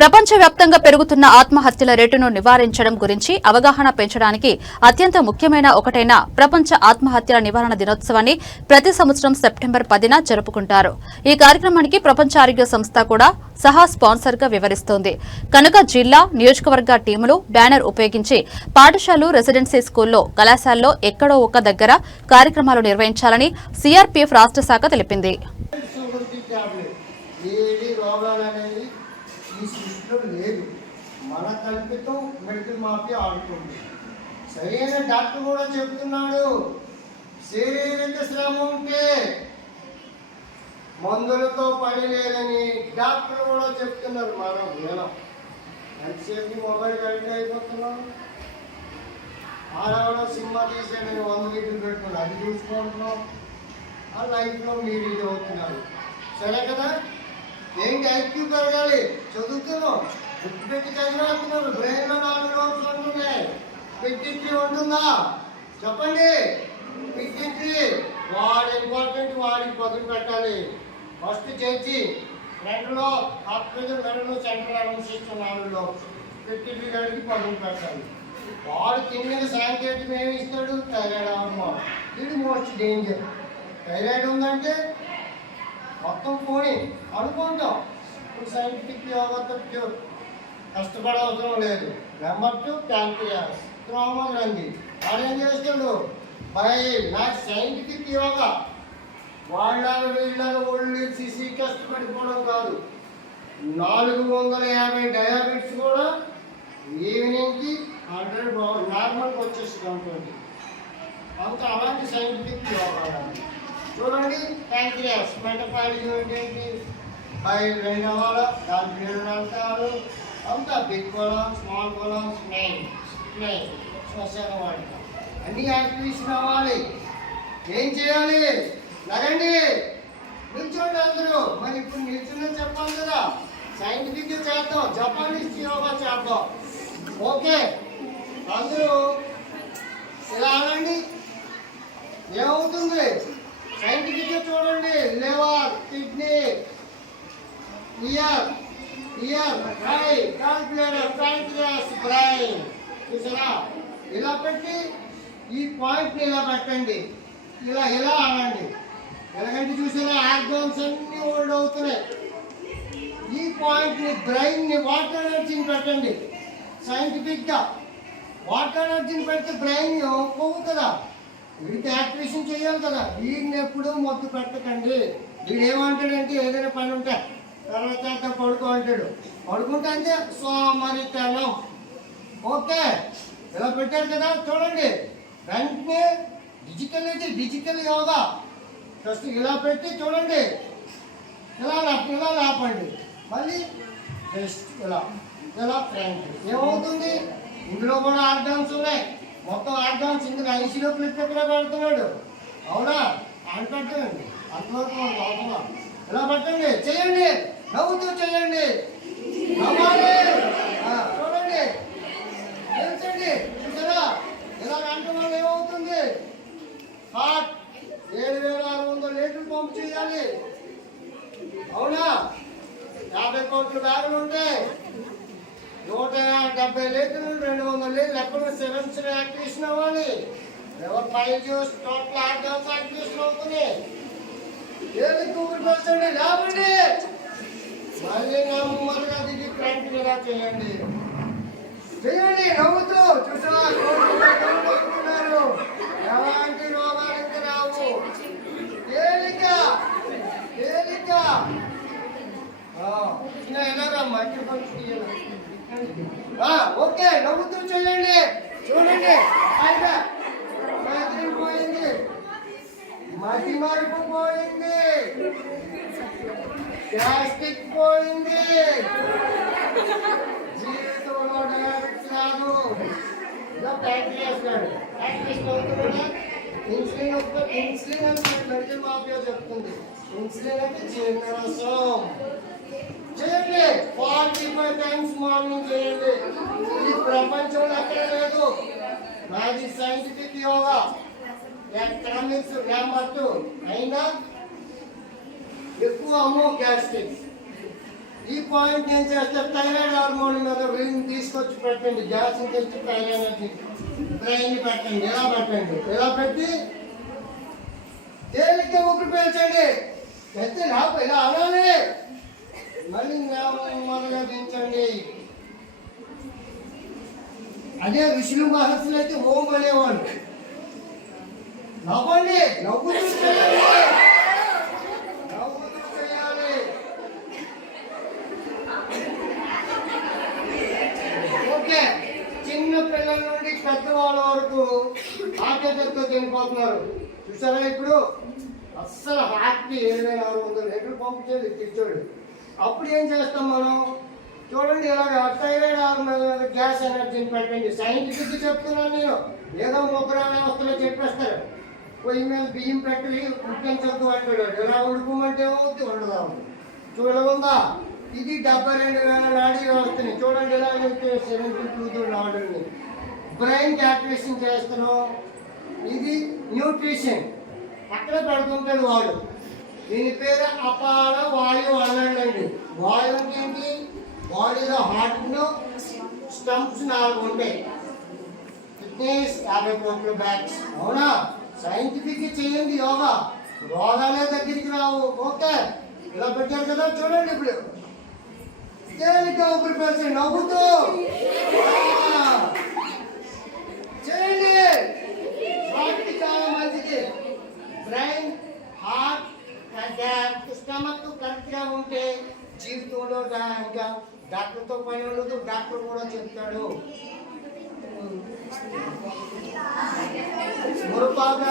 ప్రపంచవ్యాప్తంగా పెరుగుతున్న ఆత్మహత్యల రేటును నివారించడం గురించి అవగాహన పెంచడానికి అత్యంత ముఖ్యమైన ఒకటైన ప్రపంచ ఆత్మహత్యల నివారణ దినోత్సవాన్ని ప్రతి సంవత్సరం సెప్టెంబర్ పదిన జరుపుకుంటారు. ఈ కార్యక్రమానికి ప్రపంచ ఆరోగ్య సంస్థ కూడా సహా స్పాన్సర్గా వివరిస్తోంది. కనుక జిల్లా నియోజకవర్గ టీములు బ్యానర్ ఉపయోగించి పాఠశాలలు రెసిడెన్సీ స్కూల్లో కళాశాలలో ఎక్కడో ఒక దగ్గర కార్యక్రమాలు నిర్వహించాలని సీఆర్పీఎఫ్ రాష్ట్ర శాఖ తెలిపింది. ఈ సృష్టిలో లేదు. మన కల్పితం మెడికల్ మాఫియా ఆడుతుంది సరైన డాక్టర్ కూడా చెప్తున్నాడు శారీరక శ్రమ ఉంటే మందులతో పని లేదని డాక్టర్ కూడా చెప్తున్నారు. మనం వినం ఎంతసేపు మొబైల్ కరెక్ట్ అయిపోతున్నాం? ఆడవడం సినిమా తీసేయడానికి వంద లీటర్లు పెట్టుకుని అది చూసుకుంటున్నాం. ఆ లైఫ్లో మీరు ఇది అవుతున్నారు. సరే కదా? ఏం ఐక్యూ పెరగాలి? చదువుతున్నాం. గుర్తుపెట్టి చదివేస్తున్నారు బ్రెయిన్లో నాలుగు రోజులు ఉంటున్నాయి. పిట్టింటి ఉంటుందా? చెప్పండి. పిట్టింటి వాడు ఇంపార్టెంట్ వాడికి పదులు పెట్టాలి. ఫస్ట్ చేర్చి రెండులో ఆక్సిజన్ మెడలు సెంట్రల్ అడ్మినిస్ట్రేషన్ సిస్టమ్ నాలుగులో పిట్టింటి గడికి పదులు పెట్టాలి. వాడు తిన్నది సాంకేతికం ఏమి ఇస్తాడు? థైరాయిడ్ అమ్మ. ఇది మోస్ట్ డేంజర్. థైరాయిడ్ ఉందంటే మొత్తం పోని అనుకుంటాం. ఇప్పుడు సైంటిఫిక్ యోగతో ప్యూర్ కష్టపడే అవసరం లేదు. నెంబర్ టూ ప్యాంక్రియాస్ త్రోమ రంగి వాడు ఏం చేస్తాడు? బై నా సైంటిఫిక్ యోగా. వాళ్ళ వీళ్ళని ఒళ్ళు సిసి కష్టపడిపోవడం కాదు. నాలుగు వందల యాభై డయాబెటిస్ కూడా ఈవినింగ్కి హండ్రెడ్ నార్మల్కి వచ్చేస్తుంది అనుకోండి. అంత అలాంటి సైంటిఫిక్ యోగా చూడండి. ప్యాంక్రియాస్ మెటపాలిజం ఏంటి బయలు రెండు అవ్వాలి? దాని పేరు అంటారు అంతా బిగ్ కొలం స్మాల్ కొలం? స్మెయిన్ స్మెయిన్ శ్మశాన వాడిక అన్ని యాక్టివిటీస్ కావాలి ఏం చేయాలి? లగండి నిల్చోండి అందరూ. మరి ఇప్పుడు నిల్చుని చెప్పాలి కదా. సైంటిఫిక్ చేద్దాం. జపానీస్ యోగా చేద్దాం. ఓకే అందరూ ఇలా అనండి. ఏమవుతుంది? సైంటిఫిక్గా చూడండి. Liver kidney ear ear eye calculator pancreas brain చూసారా? ఇలా పెట్టి ఈ పాయింట్ని ఇలా పెట్టండి. ఇలా ఇలా అనండి. ఎలాగంటే చూసారా ఆర్గాన్స్ అన్ని ఓల్డ్ అవుతున్నాయి. ఈ పాయింట్ని బ్రెయిన్ని వాటర్ ఎనర్జీని పెట్టండి. సైంటిఫిక్గా వాటర్ ఎనర్జీని పెడితే బ్రెయిన్ కొవ్వు కదా. వీడికి యాక్టివేషన్ చేయాలి కదా. వీడిని ఎప్పుడూ మొద్దు పెట్టకండి. వీడు ఏమంటాడంటే ఏదైనా పని ఉంటే తర్వాత అంతా పడుకో అంటాడు. పడుకుంటే అంటే సోమరితనం. ఓకే? ఇలా పెట్టారు కదా చూడండి. వెంటనే డిజిటల్ అయితే డిజిటల్ యోగా. జస్ట్ ఇలా పెట్టి చూడండి. ఇలా లేపండి ఇలా లేపండి. మళ్ళీ జస్ట్ ఇలా ఇలా ఫ్రంట్ ఏమవుతుంది? ఇందులో కూడా ఆర్గాన్స్ ఉన్నాయి. మొత్తం ఆడదాం ఇందులో ఐసీలో క్లిప్ ఎక్కడ పెడుతున్నాడు అవునా? అని పెట్టండి. అంతవరకు మనకు అవసరం ఇలా పెట్టండి? చేయండి. నవ్వుతూ చేయండి. నవ్వాలి. చూడండి. నిల్చండి. చూసారా? ఇలా అంటే వల్ల ఏమవుతుంది? హార్ట్ ఏడు వేల ఆరు వందల లీటర్లు పంపు చేయాలి. అవునా? యాభై కోట్ల బ్యాగులు ఉంటాయి నూట డెబ్బై లీటర్లు రెండు వందల లీటర్లు ఎక్కడ సెవెన్స్ యాక్టివేషన్ అవ్వాలి ఎవరు five juice total organs act అవుతుంది ఏది కూర్చోండి లేవండి. మళ్ళీ నెమ్మదిగా దిగి ఫ్రంట్ ఇలా చేయండి? చేయండి నవ్వుతూ. చూసా నవ్వుతున్నారు ఎలాంటి రోగాలకి రావు. తేలిక తేలిక. ఆ, ఇంకా ఎలాగా మట్టి పంచి ఓకే నవ్వుతూ చూడండి. చూడండి మారిపోయింది మతి మరుపు పోయింది. ప్లాస్టిక్ పోయింది. జీవితంలో డయాబెటిస్ రాదు. ఇలా ప్యాంక్రియాస్ కాదు. ప్యాంక్రియాస్ ఇన్సులిన్ ఒక ఇన్సులిన్ అంటే మెడికల్ మాఫియా చెప్తుంది. ఇన్సులిన్ అంటే జీర్ణరసం. చేయండి. ఫార్టీ ఫైవ్ టైమ్స్ మార్నింగ్ చేయండి. ఈ ప్రపంచంలో ఎక్కడ లేదు. నాది scientific yoga. Economics number two అయినా ఎక్కువ అమ్మో గ్యాస్ట్రిక్స్ ఈ పాయింట్ ఏం చేస్తే థైరాయిడ్ హార్మోన్ మీద రింగ్ తీసుకొచ్చి పెట్టండి. గ్యాస్ తెచ్చి థైరాయిడ్ బ్రెయిన్ పెట్టండి. ఇలా పెట్టండి? ఇలా పెట్టి? తేలిక ఊపిరి పేల్చండి? పెద్ద నాకు ఇలా అనాలి? అదే ఋషులు మహర్షులు అయితే ఓం అనేవాళ్ళు. నవ్వండి నవ్వుతూ ఓకే చిన్న పిల్లల నుండి పెద్దవాళ్ళ వరకు ఆటతో తినిపోతున్నారు చూసారా ఇప్పుడు? అస్సలు హార్ట్కి ఏదైనా ఆరు వందల లీటర్లు తెచ్చాడు అప్పుడు ఏం చేస్తాం మనం? చూడండి ఇలాగ థైరాయిడ్ హార్మోన్ గ్యాస్ ఎనర్జీని పెట్టండి సైంటిఫిక్ చెప్తున్నాను నేను. ఏదో ముగ్గురు వ్యవస్థలో చెప్పేస్తారు. పొయ్యి మీద బియ్యం పెట్టి ఉడికించొద్దు అంటాడు. ఇలా ఉడుకోమంటే ఏమవుద్ది? ఉండదా చూడగుందా? ఇది డెబ్బై రెండు వేల నాడీ వ్యవస్థని. చూడండి ఇలా సెవెంటీ టూ తో నాడుని. బ్రెయిన్ క్యాల్కులేషన్ చేస్తున్నాం. ఇది న్యూట్రిషన్ అక్కడ పెడుతుంటాడు వాడు? దీని పేరు అపార వాయువు అనండి. వాయువు అంటే ఏంటి? బాడీలో హార్ట్లో స్టంప్స్ నాలుగు ఉంటాయి. ఫిట్నెస్ యాభై కోట్ల బ్యాగ్స్ అవునా? సైంటిఫిక్ చేయండి యోగా. రోగాలే దగ్గరికి రావు. ఓకే ఇలా పెట్టారు కదా చూడండి ఇప్పుడు. తేలిక ఊపిరి పీల్చండి నవ్వుతూ ఆ. చేయండి వాటికి చాలా మంచిది బ్రెయిన్ హార్ట్ స్టమక్ కరెక్ట్గా ఉంటే జీవితంలో ఇంకా డాక్టర్తో పని ఉండదు డాక్టర్ కూడా చెప్తాడు. మురపాక